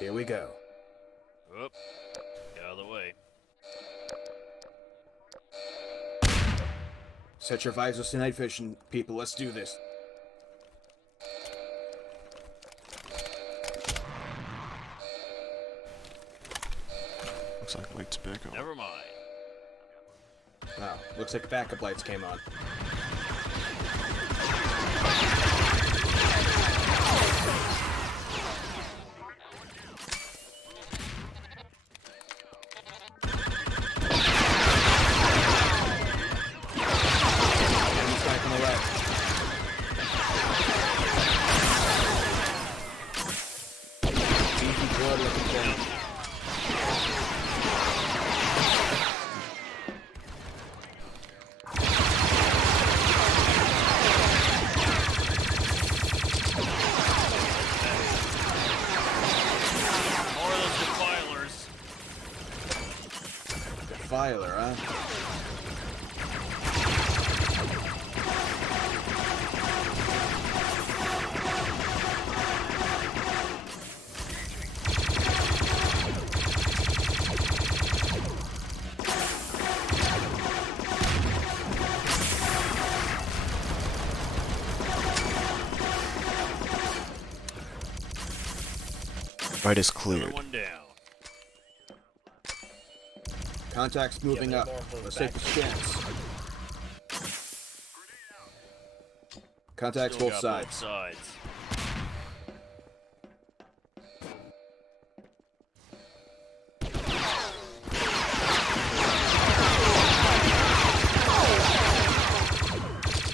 Here we go. Oop. Get out of the way. Set your visors to night vision, people. Let's do this. Looks like lights back on. Never mind. Oh, looks like backup lights came on. Enemies back on the left. Beefy blood looking thing. Defiler, huh? Right is cleared. One down. Contact's moving up. Let's take this chance. Contacts Still both got sides.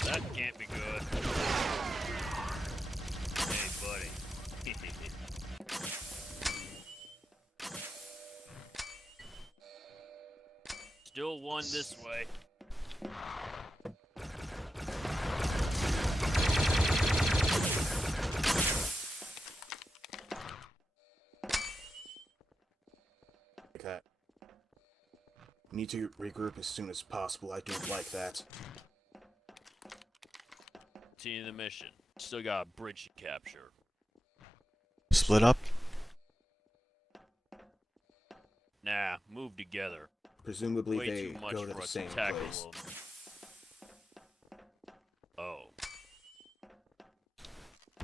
That can't be good. Hey, buddy. Still one this way. Okay. Need to regroup as soon as possible. I don't like that. Continue the mission. Still got a bridge to capture. Split up? Nah, move together. Presumably Way they too much go to for the us same to tackle place. them. Oh.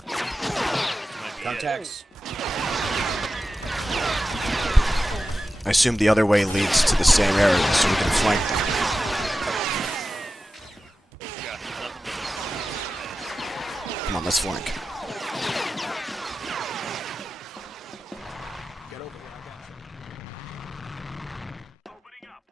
This might be Contacts. I assume the other way leads to the same area, so we can flank them. it. Yeah, nothing Come on, let's flank. Get over here, I got you. Opening up.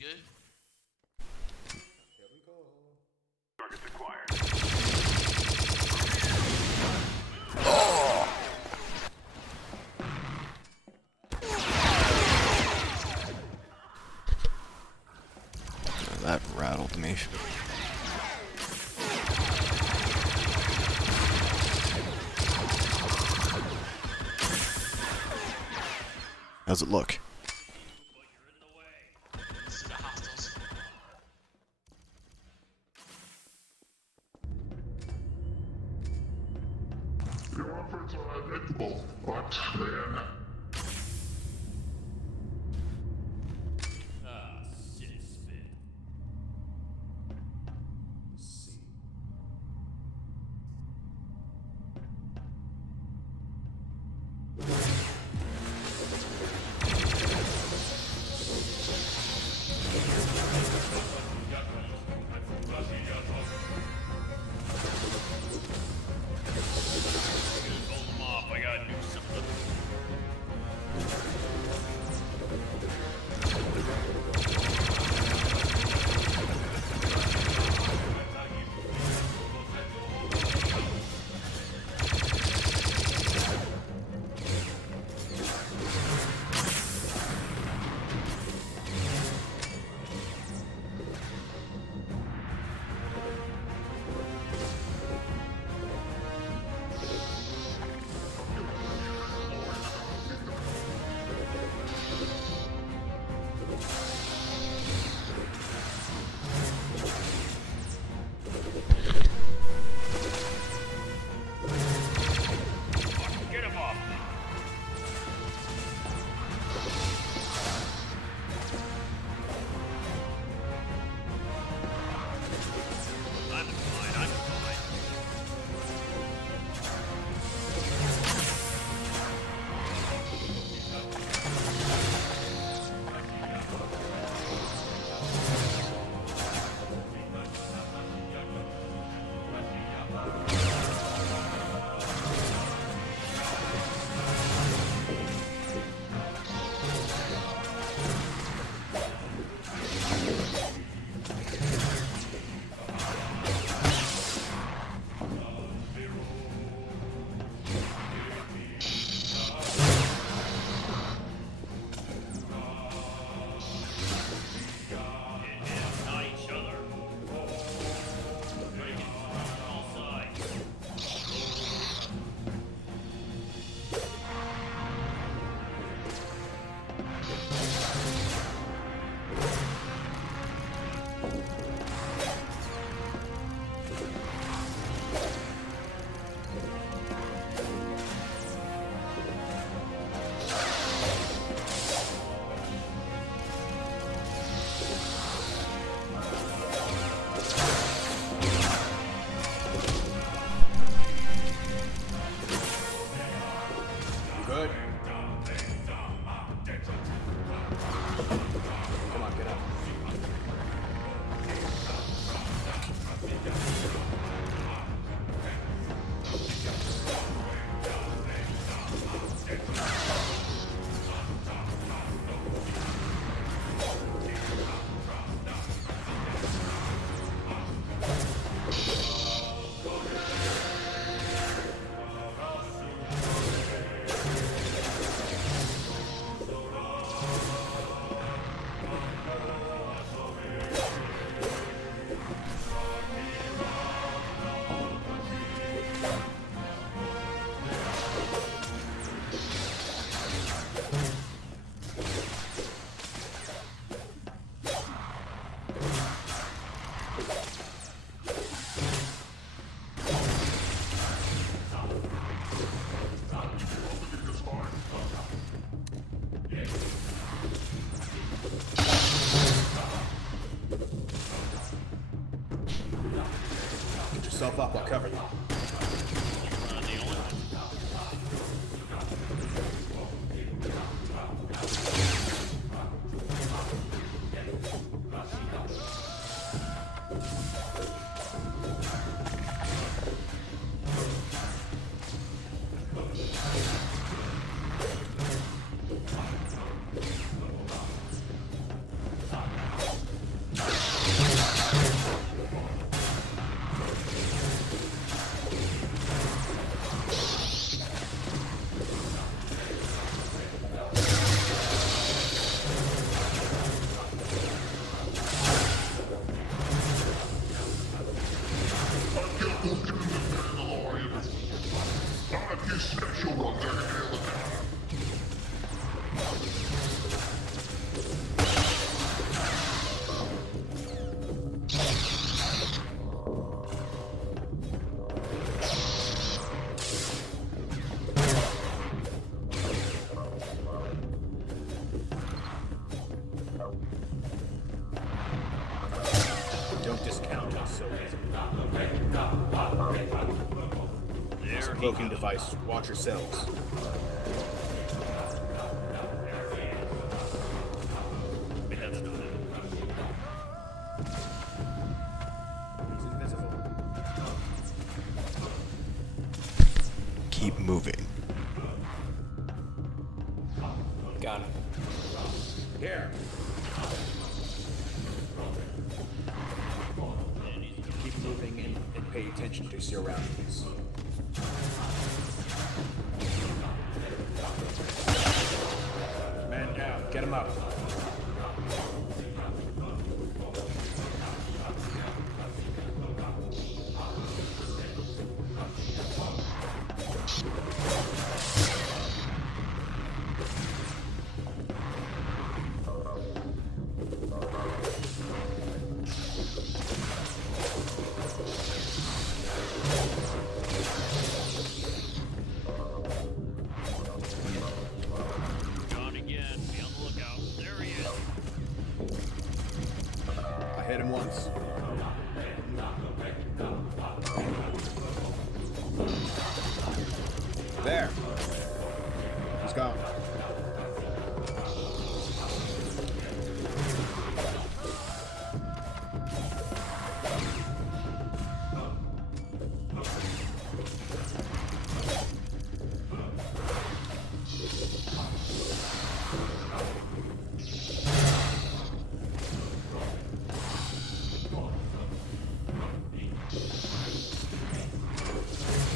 Good. Here we go. Targets acquired. That rattled me. How's it look? See the hostiles. Your efforts are unpredictable, but then Ah, shit spit. Hold them off, I gotta do something. yourself up, I'll cover you. You're not the only one. Don't discount us so easily. It's a There he cloaking goes. device. Watch yourselves. We have to do that. He's invisible. Keep moving. Got it. Here. Keep moving and pay attention to your surroundings. Man down. Get him up. Gone again. Be on the lookout. There he is. I hit him once. There. He's gone.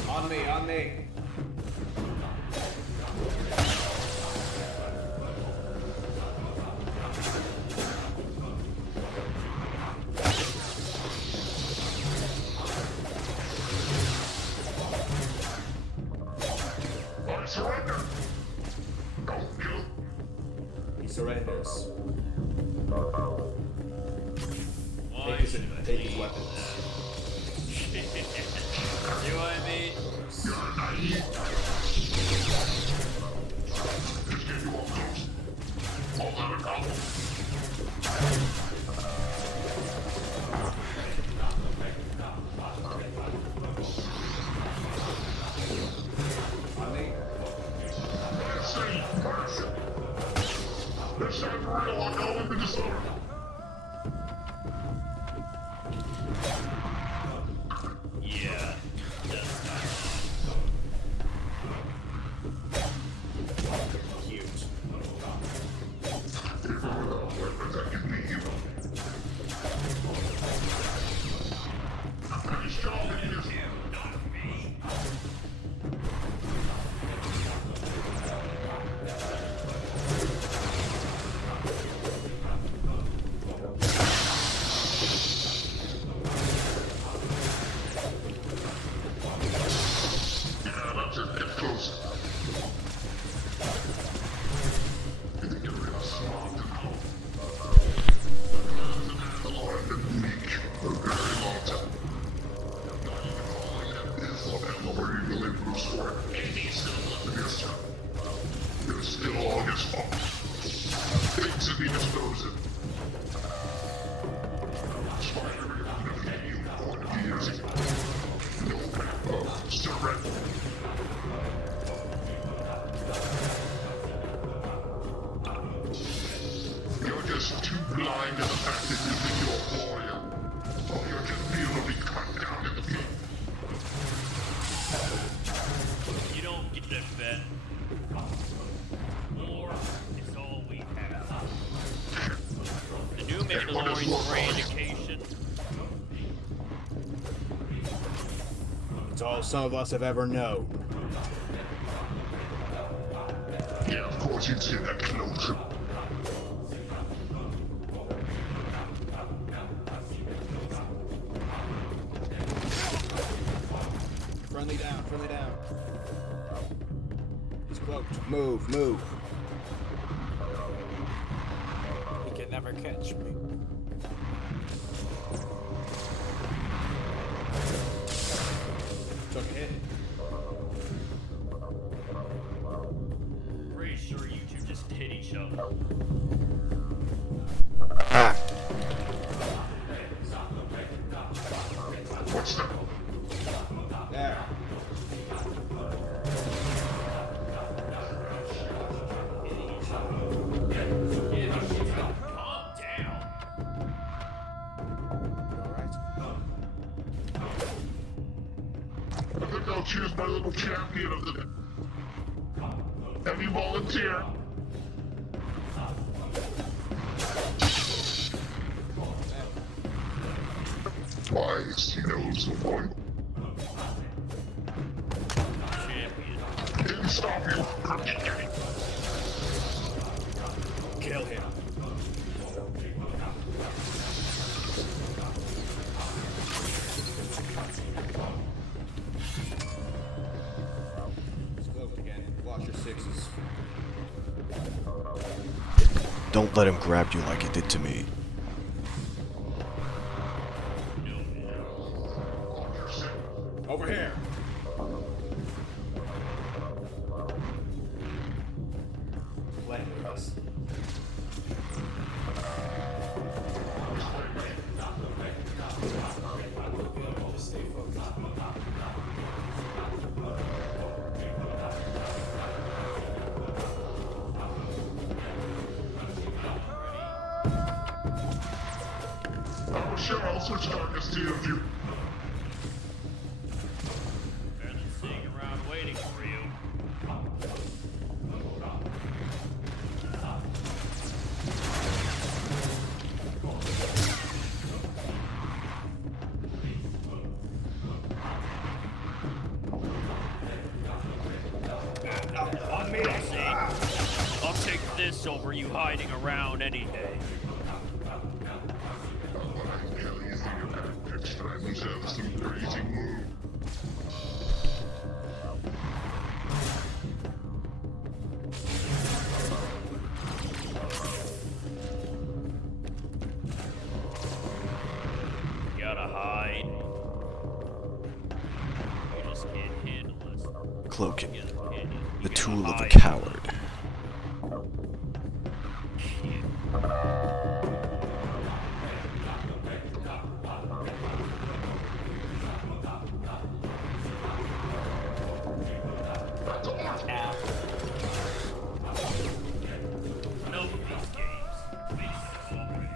On me, on me. I surrender. Don't kill. He surrenders. Why Take should I his leave? weapons. You know what I mean? Just get you all close. I'll have a problem. On me. Let's see. First. This time for real, I'll go into disorder. Yeah. That's Cute. If we're without weapons, I can beat you. It's all some of us have ever known. Yeah, of course you'd see that close. Friendly down, friendly down. He's cloaked. Move, move. He can never catch me. Took a hit. Pretty sure you two just hit each other. What's that? There. Calm down. Alright. I think I'll choose my little champion of the day. Have you volunteer? Twice, he knows the point. Champion. Didn't stop you. Kill him. He's cloaked again. Watch your sixes. Don't let him grab you like he did to me. Over here. Play with us. Just stay focused. Oh, sure, I'll switch darkness to you. Better than sitting around waiting for you. On me. See? I'll take this over you hiding around any day. Hell, you think of that next time he's have some crazy move. You gotta hide. You just can't handle this. Cloaking. You can't- you The gotta tool of a hide. coward. Ow. Enough of these games. Please, already.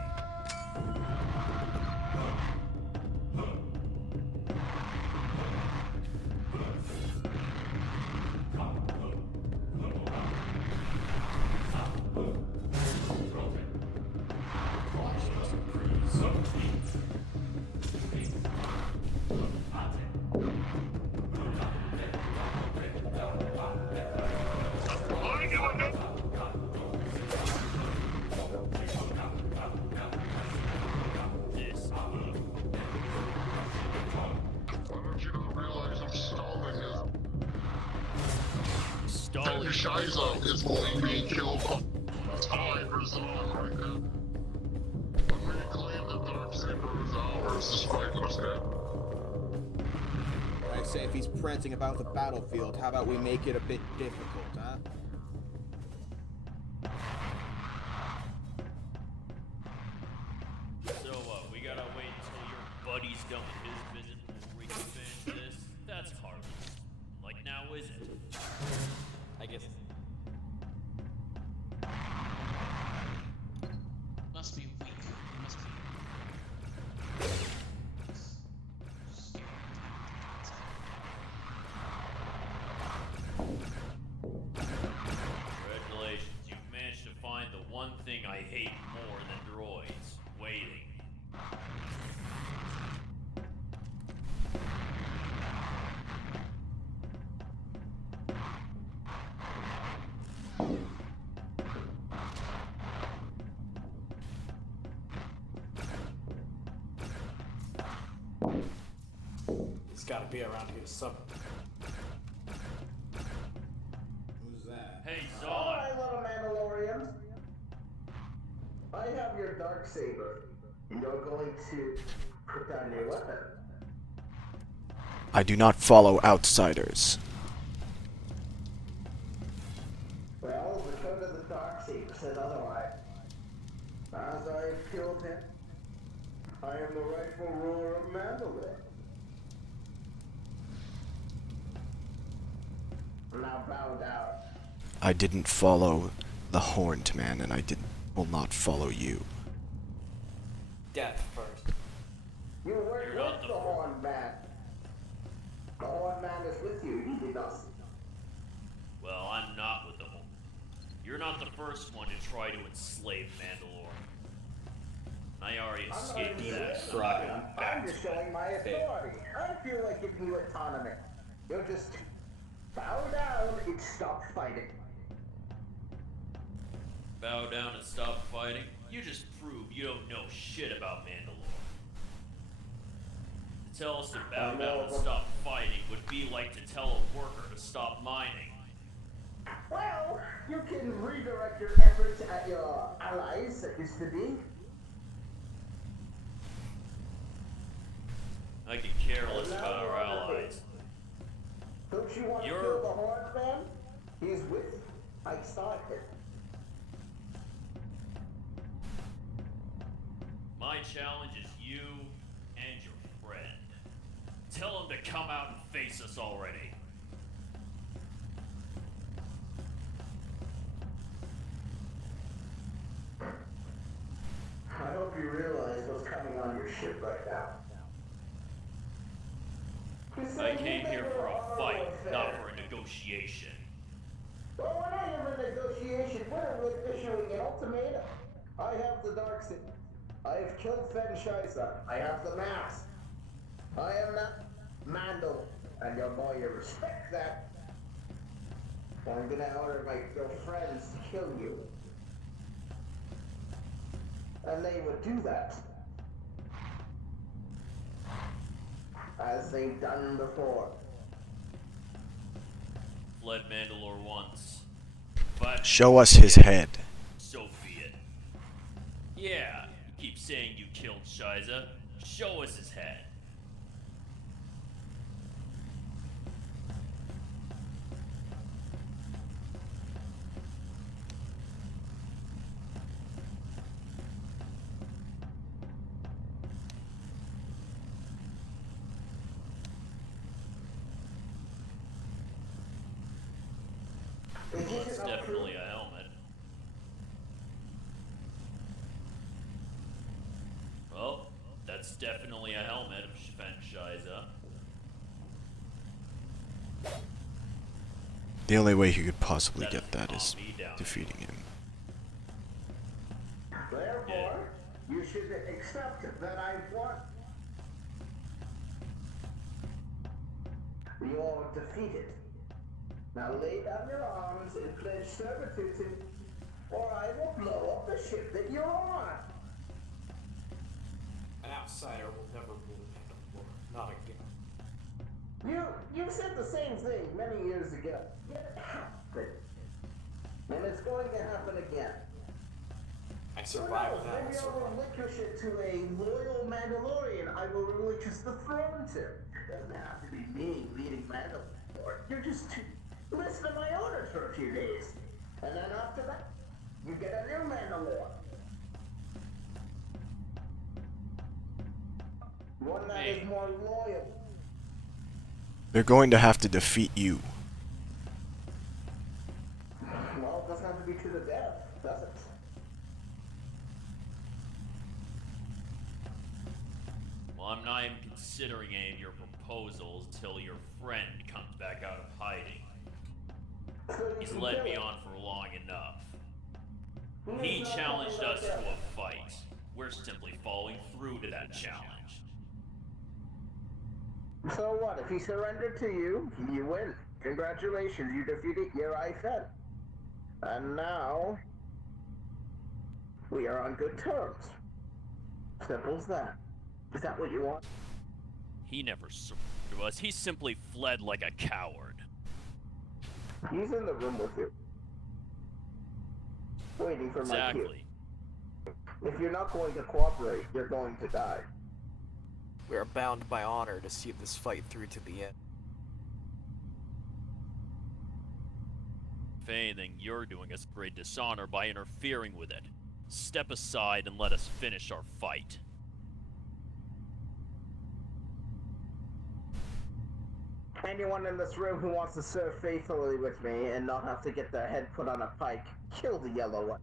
This. Why don't you not realize I'm stalling his Stalling. Shiza is going being killed on timers on right now. When we claim the Darksaber is ours, despite what's happening. I say if he's prancing about the battlefield, how about we make it a bit difficult, huh? So what? We gotta wait until your buddy's done with his visit before we can finish this? That's harmless. Like now, is it? I guess. Must be weak. He must be. Congratulations, you've managed to find the one thing I hate more than droids. Waiting. He's gotta be around here somewhere. Who's that? Hey, Zod. Alright, little Mandalorians. I have your dark saber. You're going to put down your weapon. I do not follow outsiders. Well, the code of the dark saber said otherwise. As I have killed him, I am the rightful ruler of Mando'ade. Now bow down. I didn't follow the Horned Man, and will not follow you. Death first. You were You're not with the the Horned Man. The Horned Man is with you. He did not. Well, I'm not with the Horn. You're not the first one to try to enslave Mandalore. I already escaped that. I'm just showing my authority. I feel like giving you autonomy. You'll just bow down and stop fighting. Bow down and stop fighting? You just proved you don't know shit about Mandalore. To tell us to bow down and stop fighting would be like to tell a worker to stop mining. Well, you can redirect your efforts at your allies that used to be. I could care less about our allies. Don't you want to You're- kill the Horned Man? He's with you. I saw him. My challenge is you and your friend. Tell him to come out and face us already. I hope you realize what's coming on your ship right now. I came here for a fight, not for a negotiation. Well, we're not even in negotiation. We're issuing an ultimatum. I have the dark saber. I have killed Fen Shaisa. I have the mask. I am not Mando, and you're going to respect that. I'm gonna order your friends to kill you. And they would do that. As they've done before. Fled Mandalore once. But Show us his head. so be it. Yeah, you keep saying you killed Shiza. Show us his head. Well, it's definitely a helmet. Well, that's definitely a helmet of Fen Shiza. The only way he could possibly That get that calm is me down. defeating him. Therefore, you should accept that I've won. You're defeated. Now lay down your arms and pledge servitude to me, or I will blow up the ship that you're on. An outsider will never rule Mandalore. Not again. You said the same thing many years ago. It happened. And it's going to happen again. I Who survived knows? that. Maybe I'll relinquish it to a loyal Mandalorian I will relinquish the throne to. Doesn't have to be me leading Mandalore. You're just to listen to my orders for a few days. And then after that, you get a new Mandalore. One that is more loyal. They're going to have to defeat you. Well, it doesn't have to be to the death, does it? Well, I'm not even considering any of your proposals till your friend comes back out of hiding. So you He's can led kill me it. on for long enough. He He is not challenged coming us back to out. a fight. We're simply following through to that challenge. So what? If he surrendered to you, you win. Congratulations, you defeated Yeri Fen. And now, we are on good terms. Simple as that. Is that what you want? He never surrendered to us. He simply fled like a coward. He's in the room with you. Waiting for my cue. Exactly. If you're not going to cooperate, you're going to die. We are bound by honor to see this fight through to the end. If anything, you're doing us great dishonor by interfering with it. Step aside and let us finish our fight. Anyone in this room who wants to serve faithfully with me and not have to get their head put on a pike, kill the yellow one.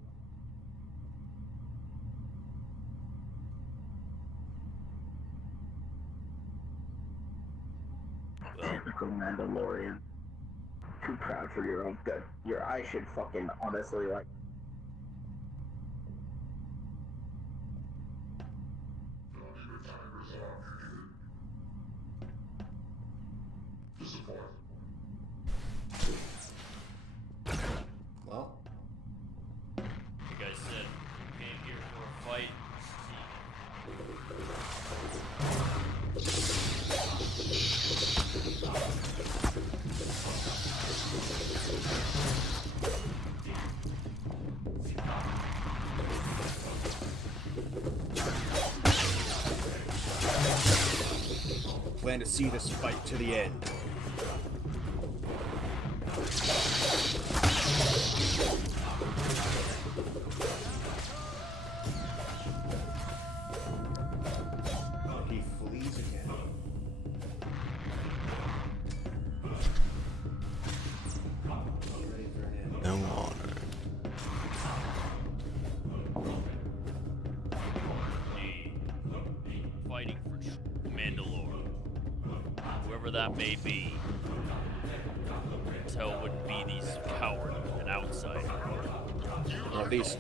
Typical Mandalorian. Too proud for your own good. Your eyes should fucking honestly like. Well, Like I said, we came here for a fight. Plan to see this fight to the end. he flees again. Ready for an end. No honor. Fighting for true Mandalore. Whoever that may be. Tell it wouldn't be these cowards and outsiders. Or at least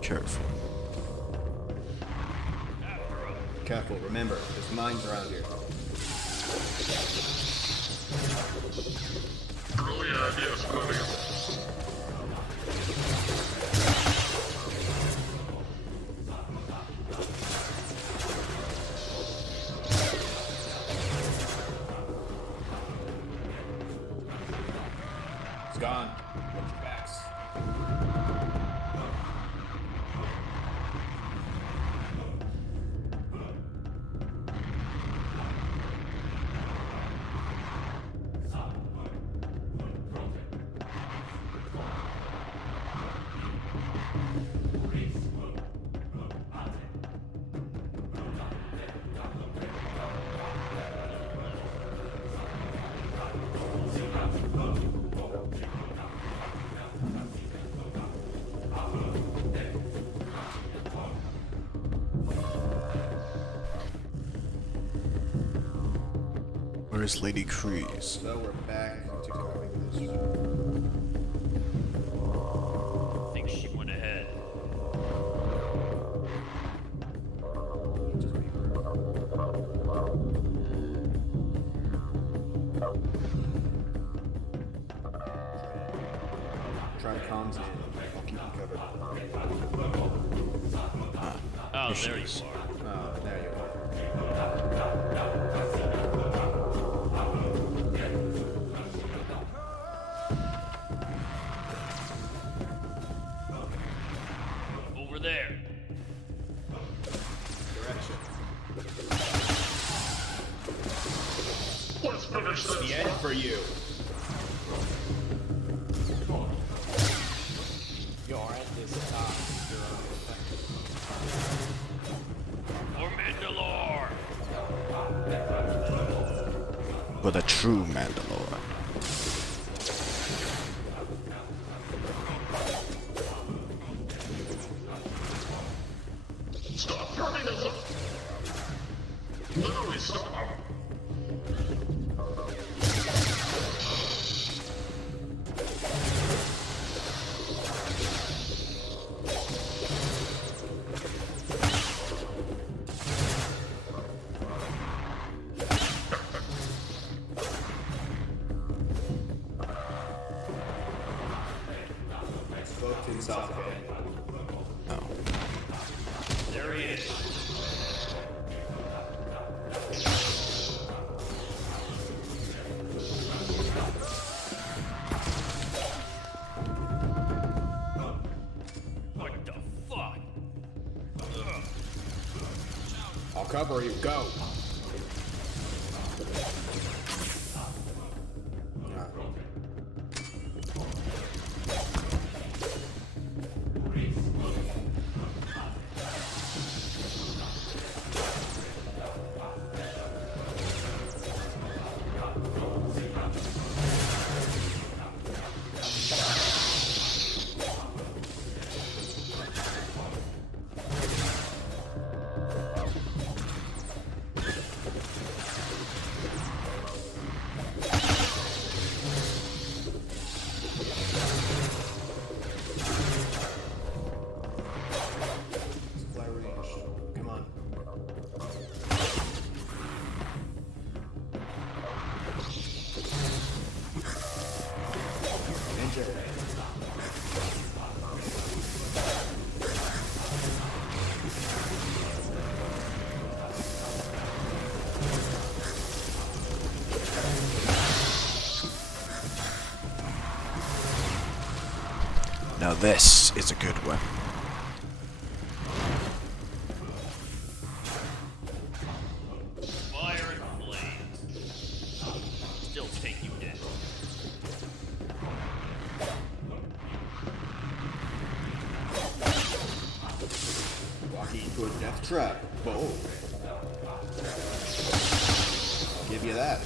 Careful. careful. Remember, there's mines around here. Brilliant idea, Scotty. It's gone. Watch your backs. Where's Lady Kreese? So we're back to covering this. I think she went ahead. Try the comms in. I'll keep you covered. Oh, Here there you she is. are. Oh, there you are. Over there. Direction. Let's finish The this. end for you. Your end is not your own effect. For Mandalore! But a true Mandalore. Stop turning us up. Literally stop. I'll cover you. Go. Now this is a good weapon. Fire and flames. Still take you down. Walking into a death trap. Boom. I'll give you that.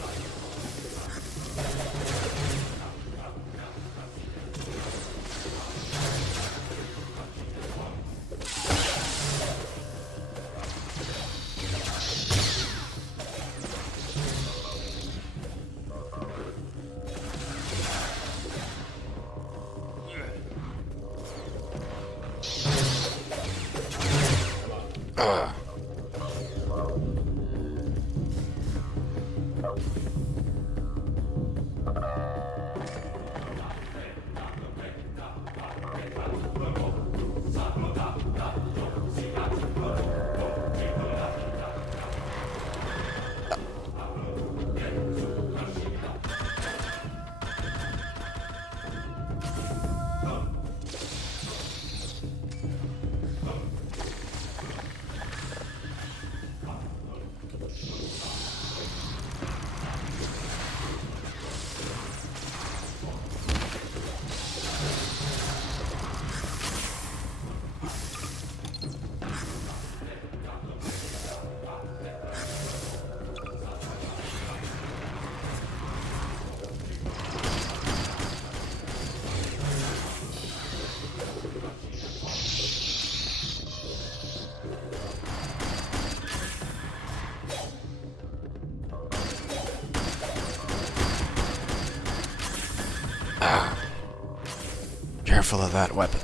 Careful of that weapon.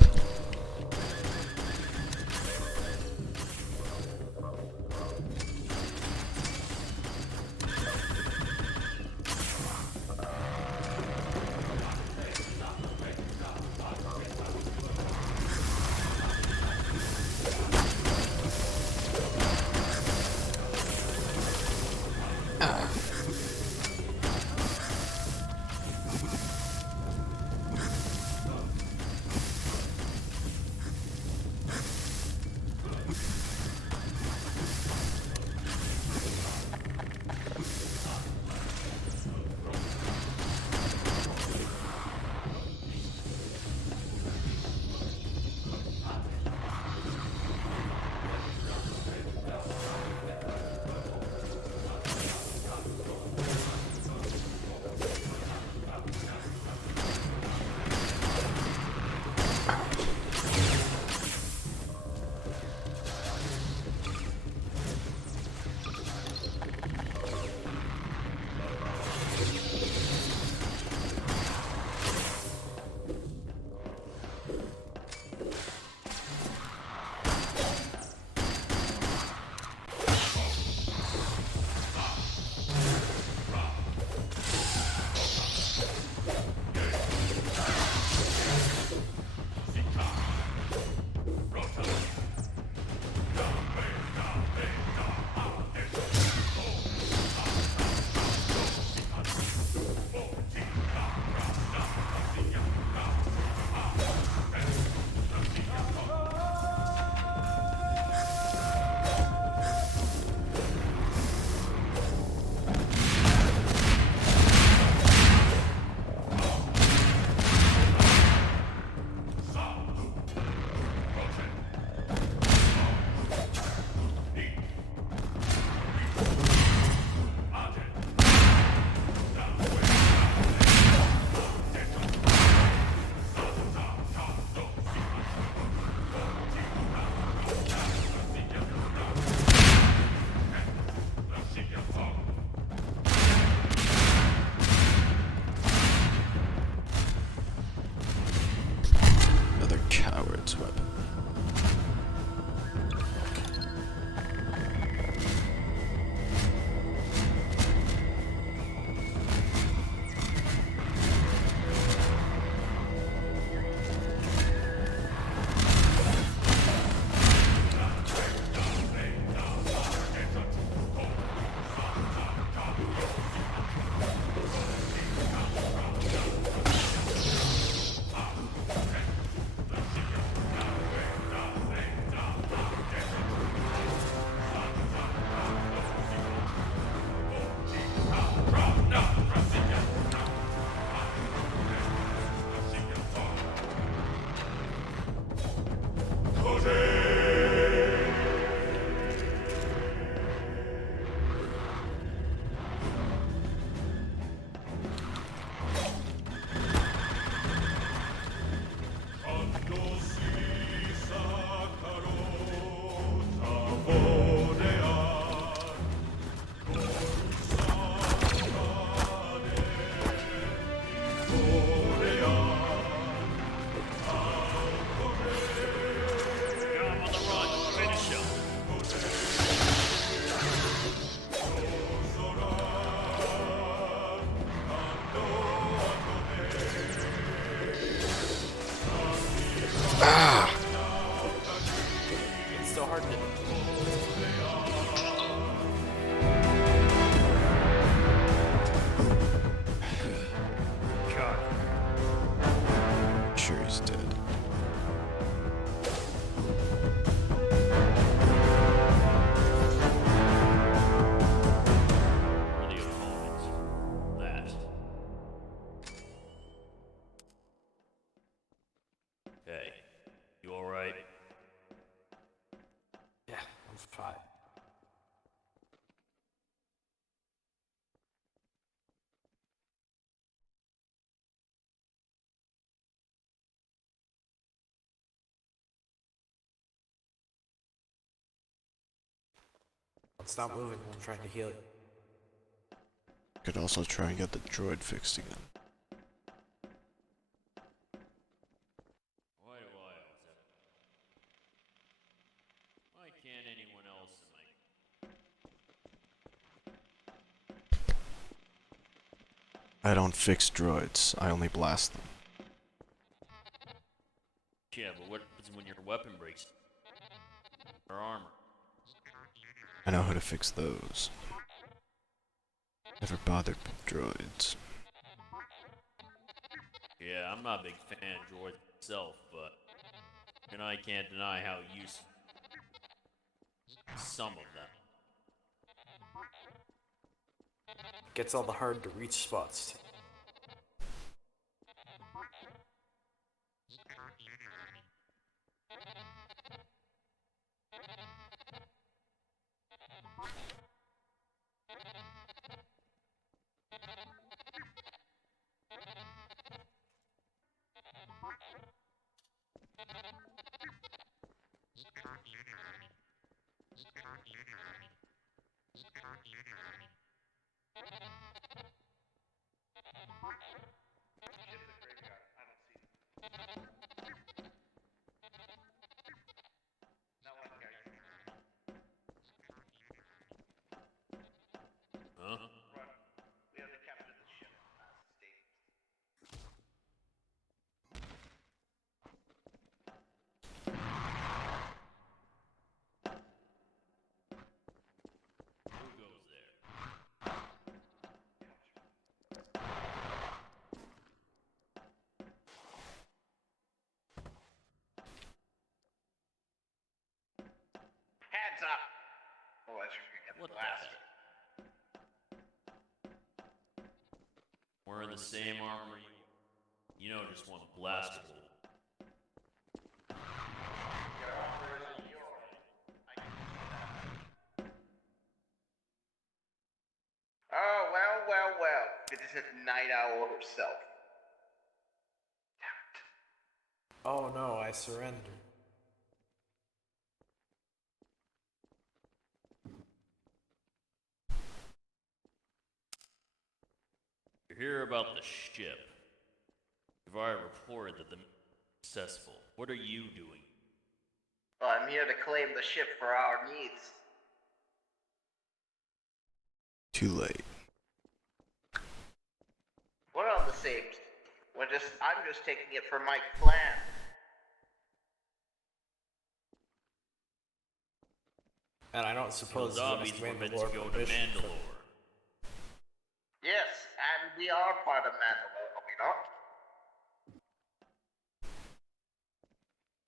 Sure he's dead. For the opponent. That. Hey, you alright? Yeah, I'm fine. Stop moving while I'm trying to heal you. Could also try and get the droid fixed again. Why do I always have to... Why can't anyone else in my... I don't fix droids, I only blast them. Yeah, but what happens when your weapon breaks? Or armor? I know how to fix those. Never bothered with droids. Yeah, I'm not a big fan of droids myself, but... And I can't deny how useful some of them. Gets all the hard to reach spots. Huh? Who goes there? Hands up! Oh, I should get What the blasted. heck? We're in the same armor. You know, just one blastable. Oh, well, well, well. It isn't Night Owl herself. Oh no, I surrendered. You hear about the ship. You've already reported that the mission was successful. What are you doing? Well, I'm here to claim the ship for our needs. Too late. We're on the same. I'm just taking it for my clan. And I don't suppose you zombies asked were meant to Mandalore go to permission for- Mandalore. Yes, and we are part of Mandalore, are we not?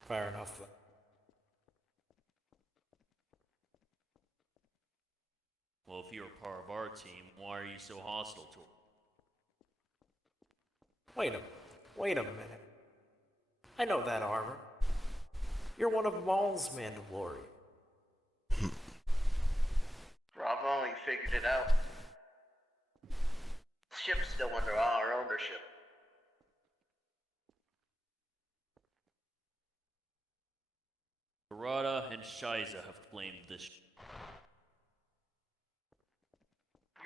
Fair enough then. Well, if you're part of our team, why are you so hostile to her? Wait a minute. I know that armor. You're one of Maul's Mandalorian. I've only figured it out. The ship's still under our ownership. Verda and Shiza have claimed this.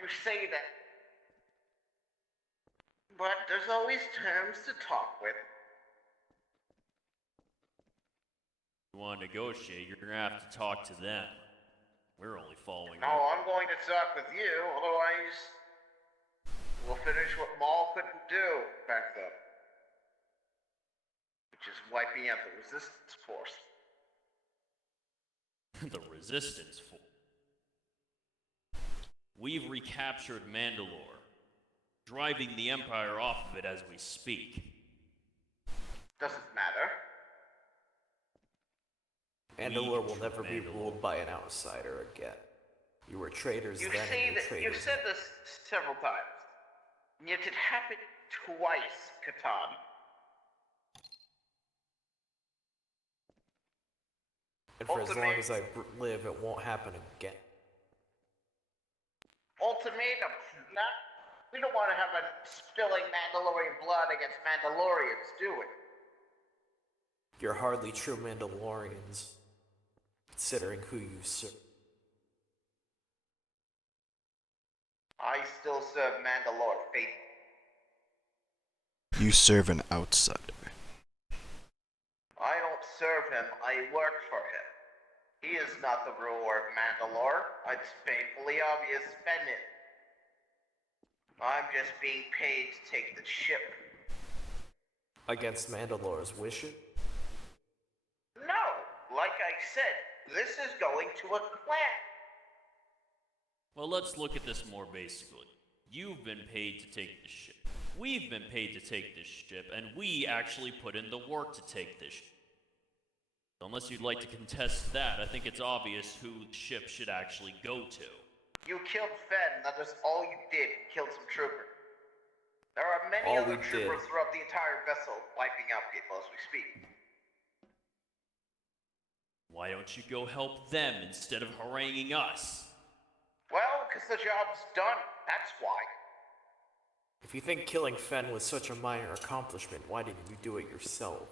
You say that. But there's always terms to talk with. If you want to negotiate, you're gonna have to talk to them. We're only following. No, I'm going to talk with you, otherwise we'll finish what Maul couldn't do back then. Which is wiping out the resistance force. The Resistance Force. We've recaptured Mandalore, driving the Empire off of it as we speak. Doesn't matter. Mandalore will never be Mandalore. ruled by an outsider again. You were traitors You've then and you're traitors you've said this several times. And yet it happened twice, Catan. and for as long as I live, it won't happen again. Ultimatum. Nah, we don't want to have a spilling Mandalorian blood against Mandalorians, do we? You're hardly true Mandalorians, considering who you serve. I still serve Mandalore faithfully. You serve an outsider. I don't serve him, I work for him. He is not the ruler of Mandalore. It's painfully obvious, isn't it? I'm just being paid to take the ship. Against Mandalore's wishes? No! Like I said, this is going to a clan. Well, let's look at this more basically. You've been paid to take the ship. We've been paid to take this ship, and we actually put in the work to take this ship. Unless you'd like to contest that, I think it's obvious who the ship should actually go to. You killed Fenn, that is all you did. Killed some troopers. There are many All other we troopers did. throughout the entire vessel, wiping out people as we speak. Why don't you go help them instead of haranguing us? Well, because the job's done, that's why. If you think killing Fenn was such a minor accomplishment, why didn't you do it yourself?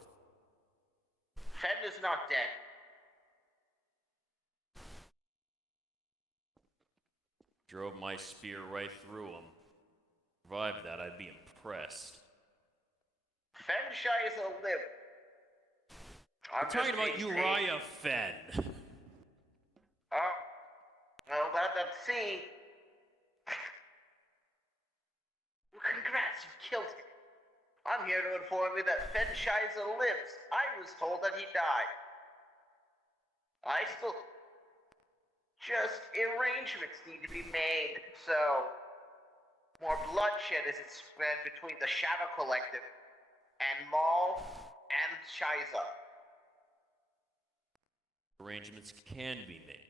Fenn is not dead. Drove my spear right through him. Survived that, I'd be impressed. Fenn Shiza lived. I'm talking about Uriah Fenn. Oh. Well, that's see. Well, congrats, you killed him. I'm here to inform you that Fenn Shiza lives. I was told that he died. I still... Just arrangements need to be made, so... More bloodshed isn't spread between the Shadow Collective and Maul and Shiza. Arrangements can be made.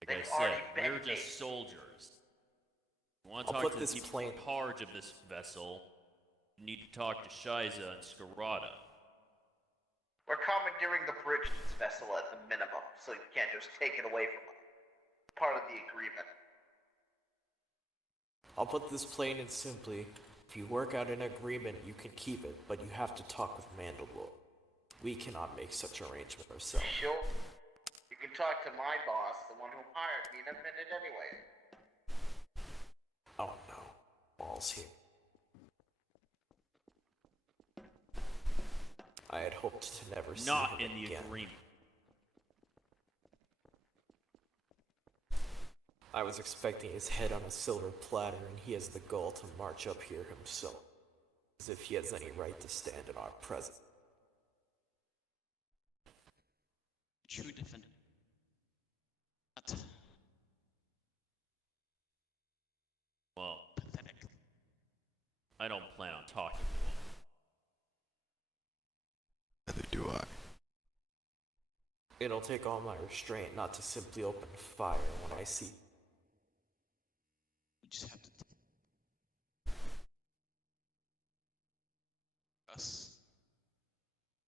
Like They've I said, already been we're made. just soldiers. You want to I'll talk put to the this people plane- in charge of this vessel, you need to talk to Shiza and Scarada. We're commandeering the bridge to this vessel at the minimum, so you can't just take it away from us. Part of the agreement. I'll put this plain and simply. If you work out an agreement, you can keep it, but you have to talk with Mandalore. We cannot make such arrangement ourselves. Sure. You can talk to my boss, the one who hired me, in a minute anyway. Oh no, Maul's here. I had hoped to never see Not him in the again. agreement. I was expecting his head on a silver platter, and he has the gall to march up here himself, as if he has any right to stand in our presence. True defender. But Well, pathetic. I don't plan on talking to him. Neither do I. It'll take all my restraint not to simply open fire when I see. We just have to us,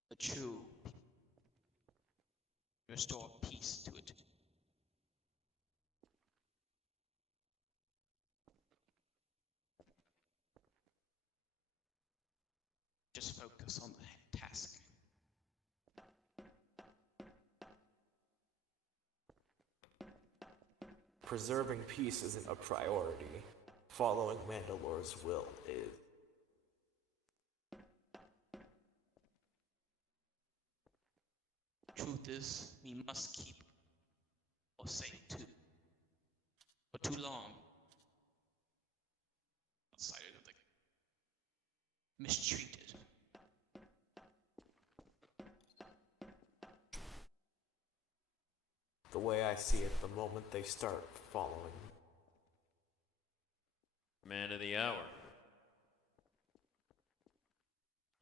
the true, restore peace to it. Just focus on the task. Preserving peace isn't a priority. Following Mandalore's will is. Truth is, we must keep or safe too. For too long, outsiders of the mistreated. way I see it, the moment they start following. Man of the hour.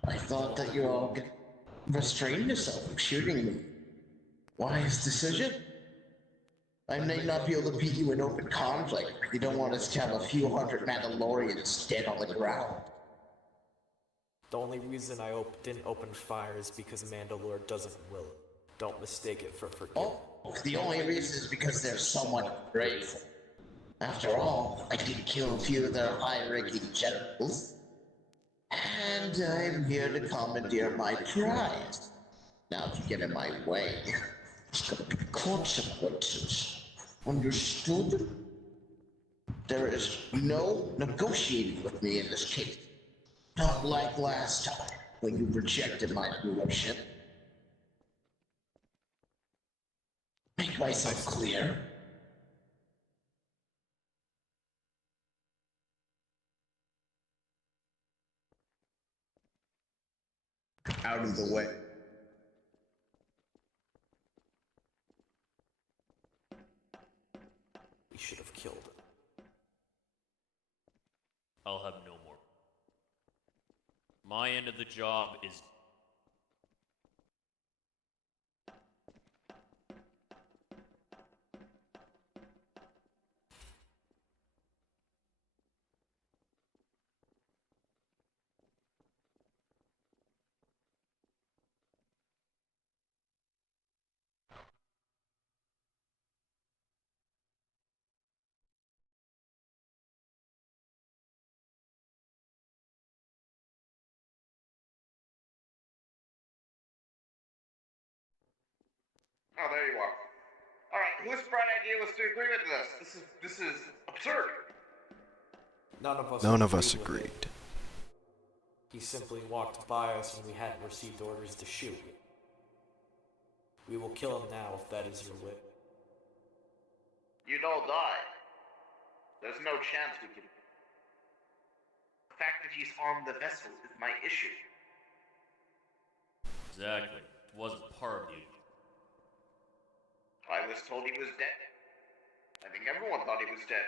I thought that you all could restrain yourself from shooting me. Wise decision. I may not be able to beat you in open conflict, but you don't want us to have a few hundred Mandalorians dead on the ground. The only reason I didn't open fire is because Mandalore doesn't will it. Don't mistake it for forgiveness. Oh, the only reason is because they're somewhat grateful. After all, I did kill a few of their high-ranking generals. And I'm here to commandeer my prize. Now, if you get in my way, there's gonna be consequences. Understood? There is no negotiating with me in this case. Not like last time, when you rejected my rulership. Make myself clear. Out of the way. We should have killed him. I'll have no more. My end of the job is... Oh, there you are. Alright, whose bright idea was to agree with this? This is absurd. None of us agreed. with it. He simply walked by us when we hadn't received orders to shoot. We will kill him now if that is your will. You'd all die. There's no chance we can... The fact that he's on the vessel is my issue. Exactly. It wasn't part of you. I was told he was dead. I think everyone thought he was dead.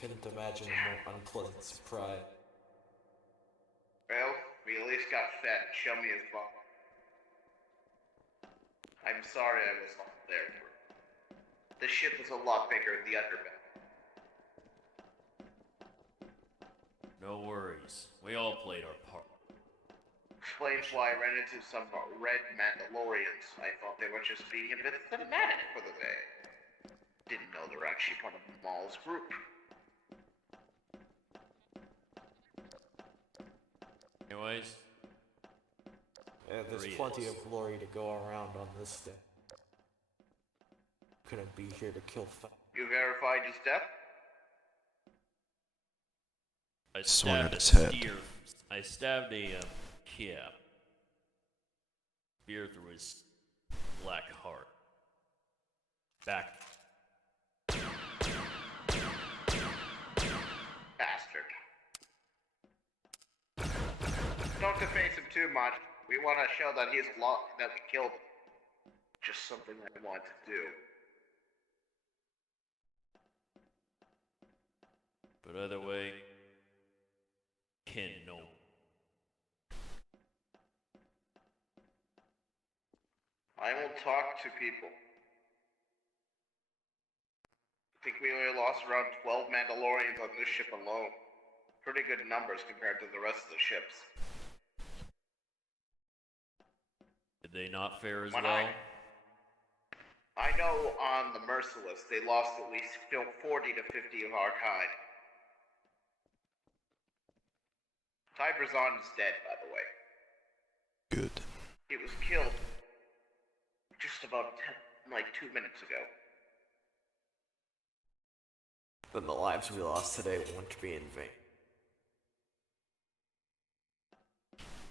Couldn't imagine a more unpleasant surprise. Well, we at least got fed. Show me his body. I'm sorry I was not there for it. The ship was a lot bigger in the underbelly. No worries. We all played our part. Explains why I ran into some red Mandalorians. I thought they were just being a bit thematic for the day. Didn't know they were actually part of Maul's group. Anyways, Yeah, there's There he plenty is. of glory to go around on this day. Couldn't be here to kill You verified his death? I Swung stabbed at his a head. steer. I stabbed a, spear through his black heart. Back. Bastard. Don't deface him too much. We want to show that he's that we killed him. Just something I want to do. But either way, kin no. I will talk to people. I think we only lost around 12 Mandalorians on this ship alone. Pretty good numbers compared to the rest of the ships. Did they not fare as When well? I know on the Merciless, they lost at least 40 to 50 of our kind. Tybrazon is dead, by the way. Good. He was killed just about 2 minutes ago. Then the lives we lost today won't be in vain.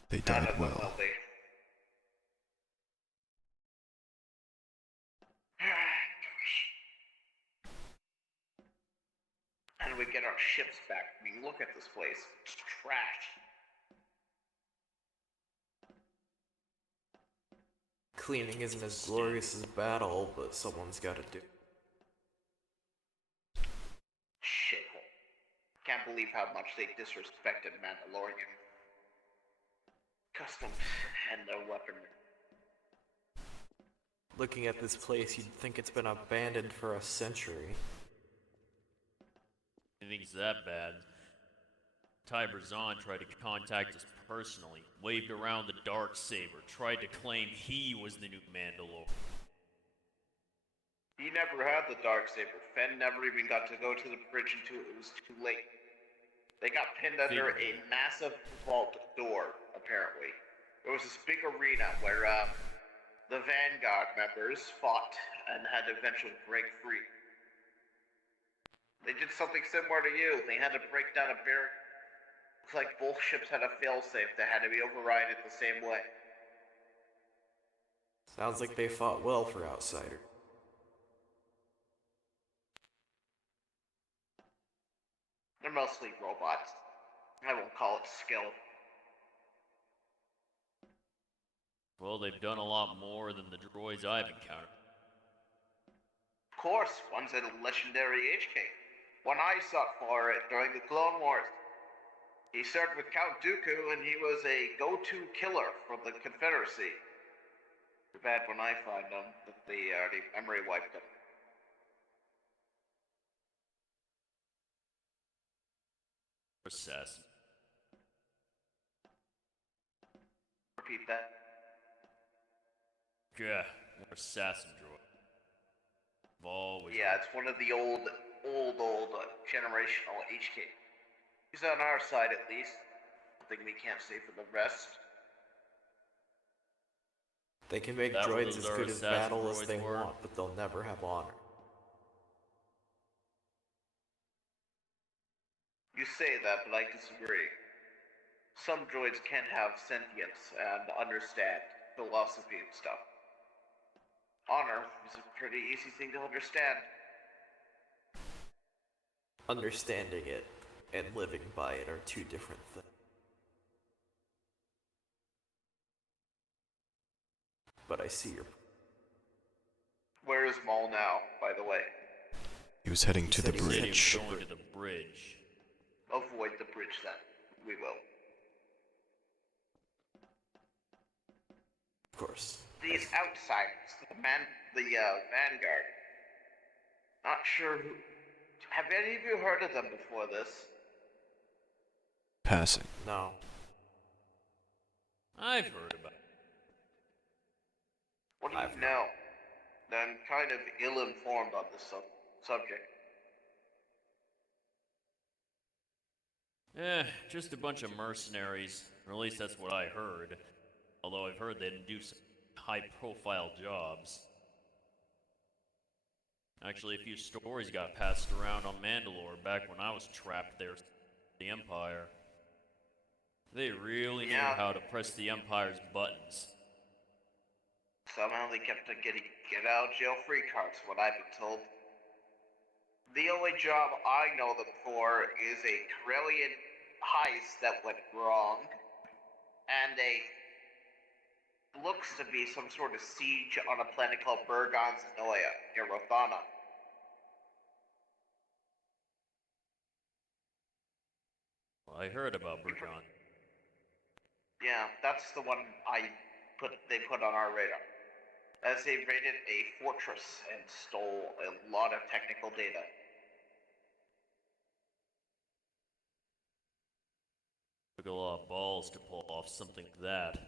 They None died of them well. will be. And we get our ships back. I mean, look at this place. It's trash. cleaning isn't as glorious as battle, but someone's gotta do it. Shithole. Can't believe how much they disrespected Mandalorian customs and their weaponry. Looking at this place, you'd think it's been abandoned for a century. You think it's that bad? Tiberzon tried to contact us personally, waved around the Darksaber, tried to claim he was the new Mandalore. He never had the Darksaber. Fen never even got to go to the bridge until it was too late. They got pinned under a massive vault door, apparently. There was this big arena where, the Vanguard members fought and had to eventually break free. They did something similar to you. They had to break down a barrier. Looks like both ships had a failsafe that had to be overridden the same way. Sounds like they fought well for outsiders. They're mostly robots. I won't call it skill. Well, they've done a lot more than the droids I've encountered. Of course, one's a legendary HK. One I sought for it during the Clone Wars. He served with Count Dooku, and he was a go-to killer for the Confederacy. Too bad when I find him that they already memory wiped him. Assassin. Repeat that. Yeah, more assassin droid. Always. Yeah, it's one of the old generational HK. He's on our side at least. Something we can't say for the rest. They can make That droids was as our good as assassin battle as droids they were. want, but they'll never have honor. You say that, but I disagree. Some droids can have sentience and understand philosophy and stuff. Honor is a pretty easy thing to understand. Understanding it and living by it are two different things. But I see your... Where is Maul now, by the way? He was heading to the He said he was bridge. going to the bridge. Avoid the bridge then. We will. Of course. These outsiders, the Vanguard. Not sure who... Have any of you heard of them before this? Passing. No. I've heard about it. What do you know? I'm kind of ill-informed on this subject. Just a bunch of mercenaries. Or at least that's what I heard. Although I've heard they didn't do some high-profile jobs. Actually, a few stories got passed around on Mandalore back when I was trapped there. The Empire. They really knew how to press the Empire's buttons. Somehow they kept on getting get-out-jail-free cards, what I've been told. The only job I know them for is a Corellian heist that went wrong, and looks to be some sort of siege on a planet called Burgon's Noia, near Rothana. Well, I heard about Burgon. Yeah, that's the one they put on our radar. As they raided a fortress and stole a lot of technical data. Took a lot of balls to pull off something like that.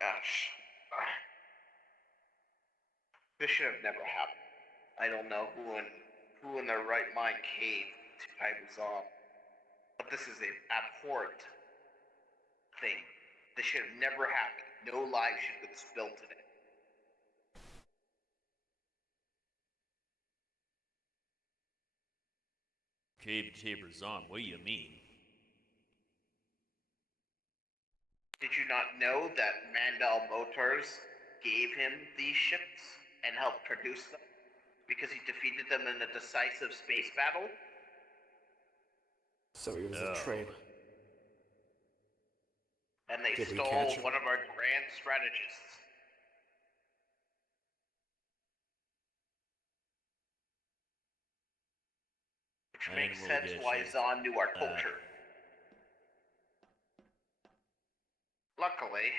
Gosh. This should have never happened. I don't know who in their right mind caved to Tiberzon. But this is an abhorrent thing. This should have never happened. No lives should have been spilled today. Cave Tiberzon, what do you mean? Did you not know that Mandal Motors gave him these ships and helped produce them? Because he defeated them in a decisive space battle? So he was Oh. a traitor. And they Did we stole catch him? one of our grand strategists. Which And makes we'll sense get why you Zahn knew our that. culture. Luckily,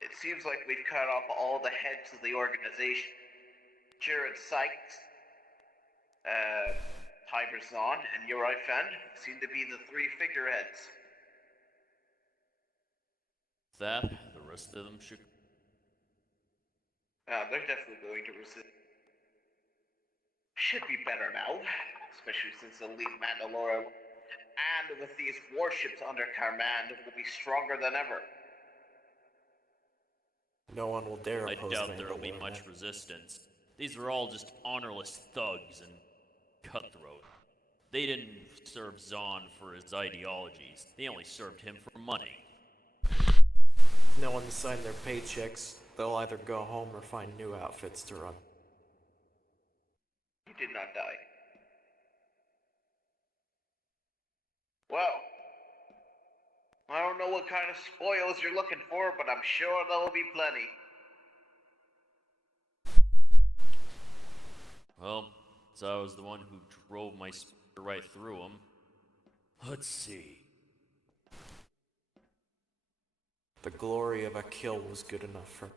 it seems like we've cut off all the heads of the organization. Jared Sykes, Tiber Zahn, and Uri Fen seem to be the three figureheads. That, the rest of them should. They're definitely going to resist. Should be better now, especially since the lead Mandalorian, and with these warships under command, will be stronger than ever. No one will dare I oppose doubt there'll be Mandalore much now. resistance. These are all just honorless thugs and cutthroat. They didn't serve Zahn for his ideologies. They only served him for money. If no one to sign their paychecks, they'll either go home or find new outfits to run. He did not die. Well, I don't know what kind of spoils you're looking for, but I'm sure there'll be plenty. Well, so I was the one who drove my spear right through him. Let's see. The glory of a kill was good enough for.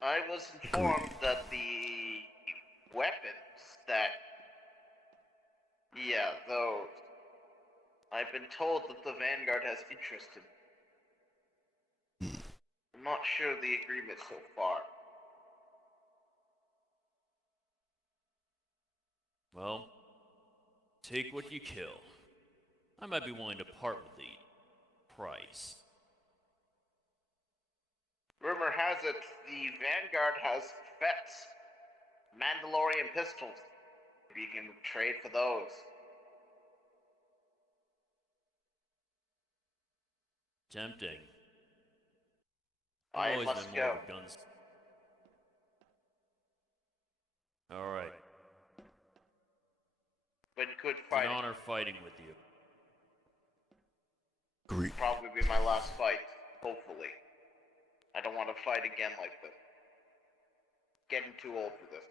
I was informed that the weapons that... Yeah, those. I've been told that the Vanguard has interest in... I'm not sure of the agreement so far. Well, take what you kill. I might be willing to part with the price. Rumor has it the Vanguard has FETs, Mandalorian pistols. Maybe you can trade for those. Tempting. I I've always must been more go. of a guns. Alright. Been good It's an fighting. honor fighting with you. Great. Probably be my last fight, hopefully. I don't want to fight again like this. Getting too old for this.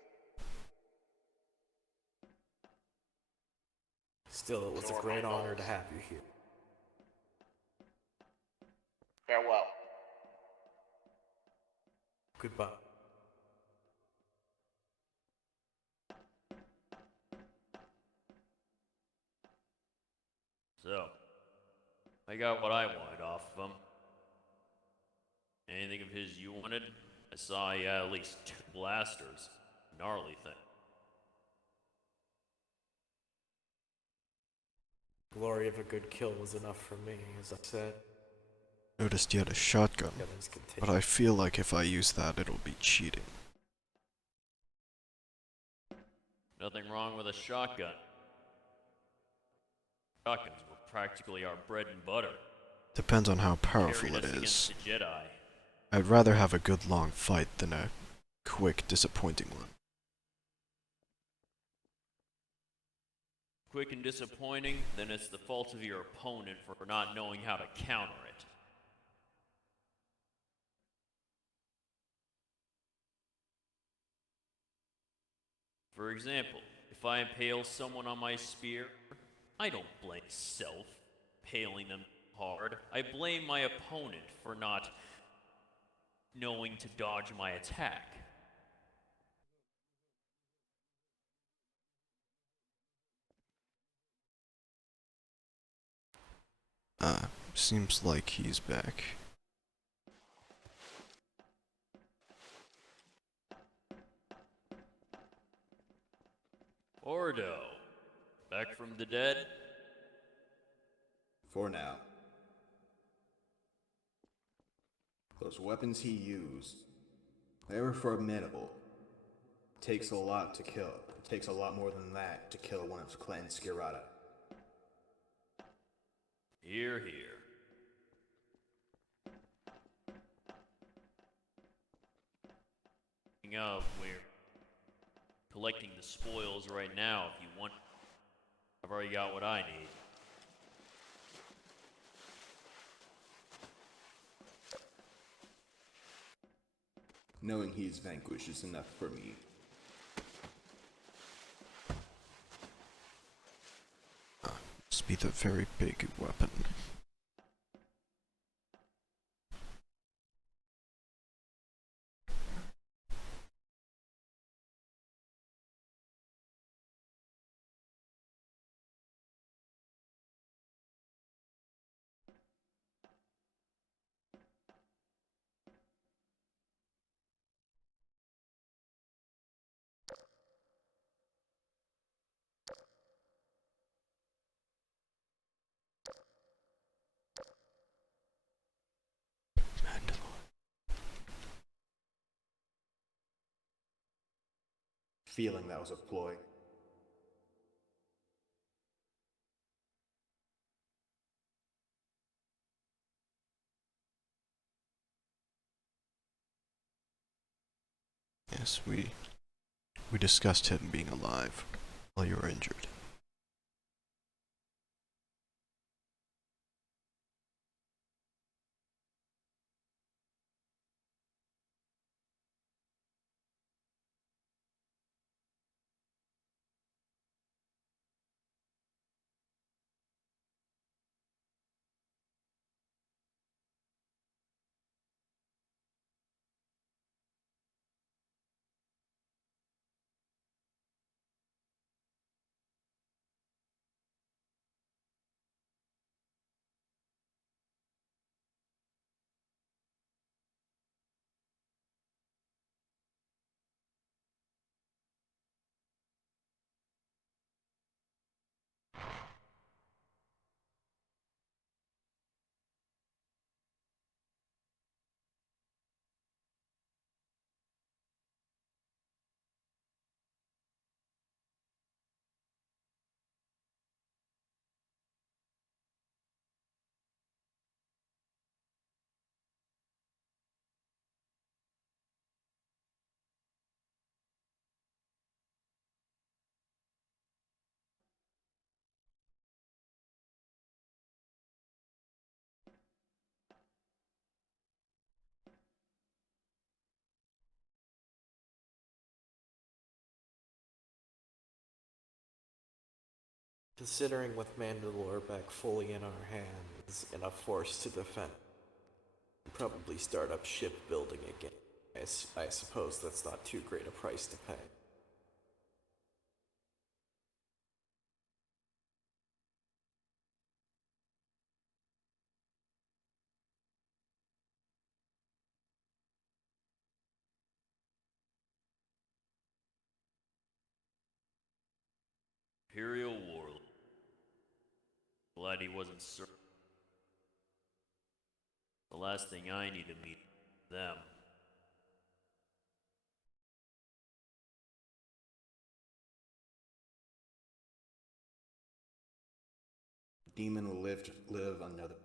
Still, it was a great honor to have you here. Farewell. Goodbye. So, I got what I wanted off of him. Anything of his you wanted? I saw he had at least 2 blasters. Gnarly thing. Glory of a good kill was enough for me, as I said. Noticed you had a shotgun, Killings continue. but I feel like if I use that, it'll be cheating. Nothing wrong with a shotgun. Shotguns were practically our bread and butter. Depends on how powerful Carried it us is. against the Jedi. I'd rather have a good long fight than a quick, disappointing one. Quick and disappointing, then it's the fault of your opponent for not knowing how to counter it. For example, if I impale someone on my spear, I don't blame myself, impaling them hard. I blame my opponent for not knowing to dodge my attack. Seems like he's back. Ordo, back from the dead? For now. Those weapons he used, they were formidable. Takes a lot to kill. It takes a lot more than that to kill one of Clan Gra'tua. Hear, hear. Speaking of, we're collecting the spoils right now if you want. I've already got what I need. Knowing he is vanquished is enough for me. Must be the very big weapon. Feeling that was a ploy. Yes, we discussed him being alive while you were injured. Considering with Mandalore back fully in our hands and a force to defend, we'd probably start up shipbuilding again. I suppose that's not too great a price to pay. Imperial Warlord. Glad he wasn't certain. The last thing I need to meet them. Demon will live another.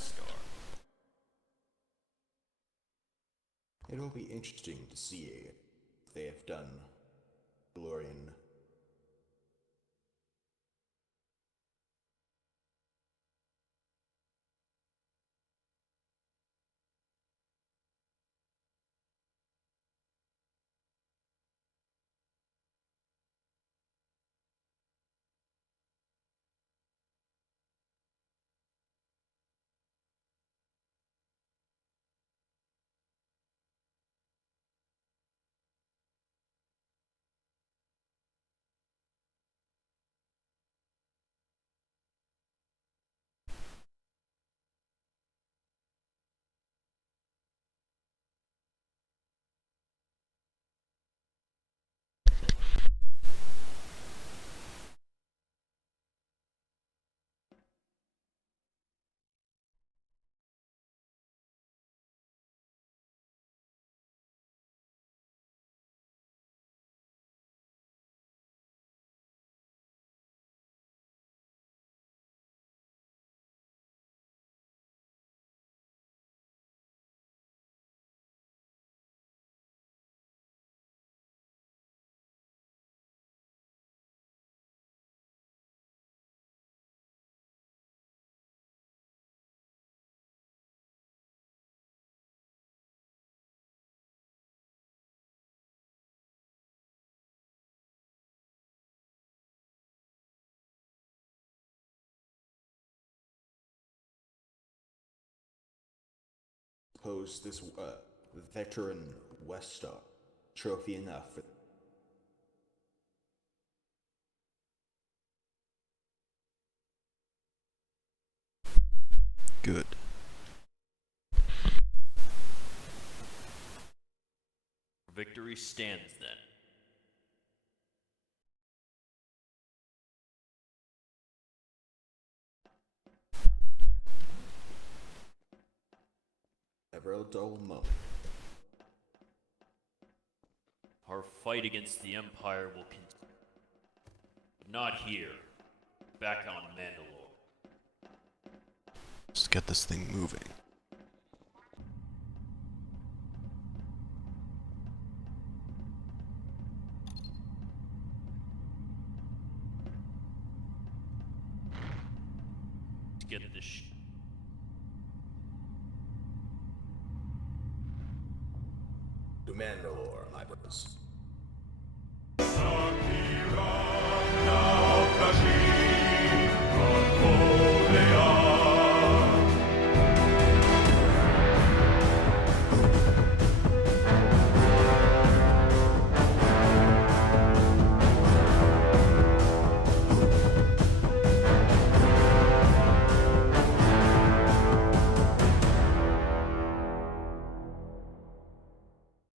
Westar. It'll be interesting to see if they have done Glorian. Suppose this veteran Westar trophy enough for Good. Victory stands then. ever a dull moment. Our fight against the Empire will continue. But not here. Back on Mandalore. Let's get this thing moving. Let's get this To Mandalore, my brothers.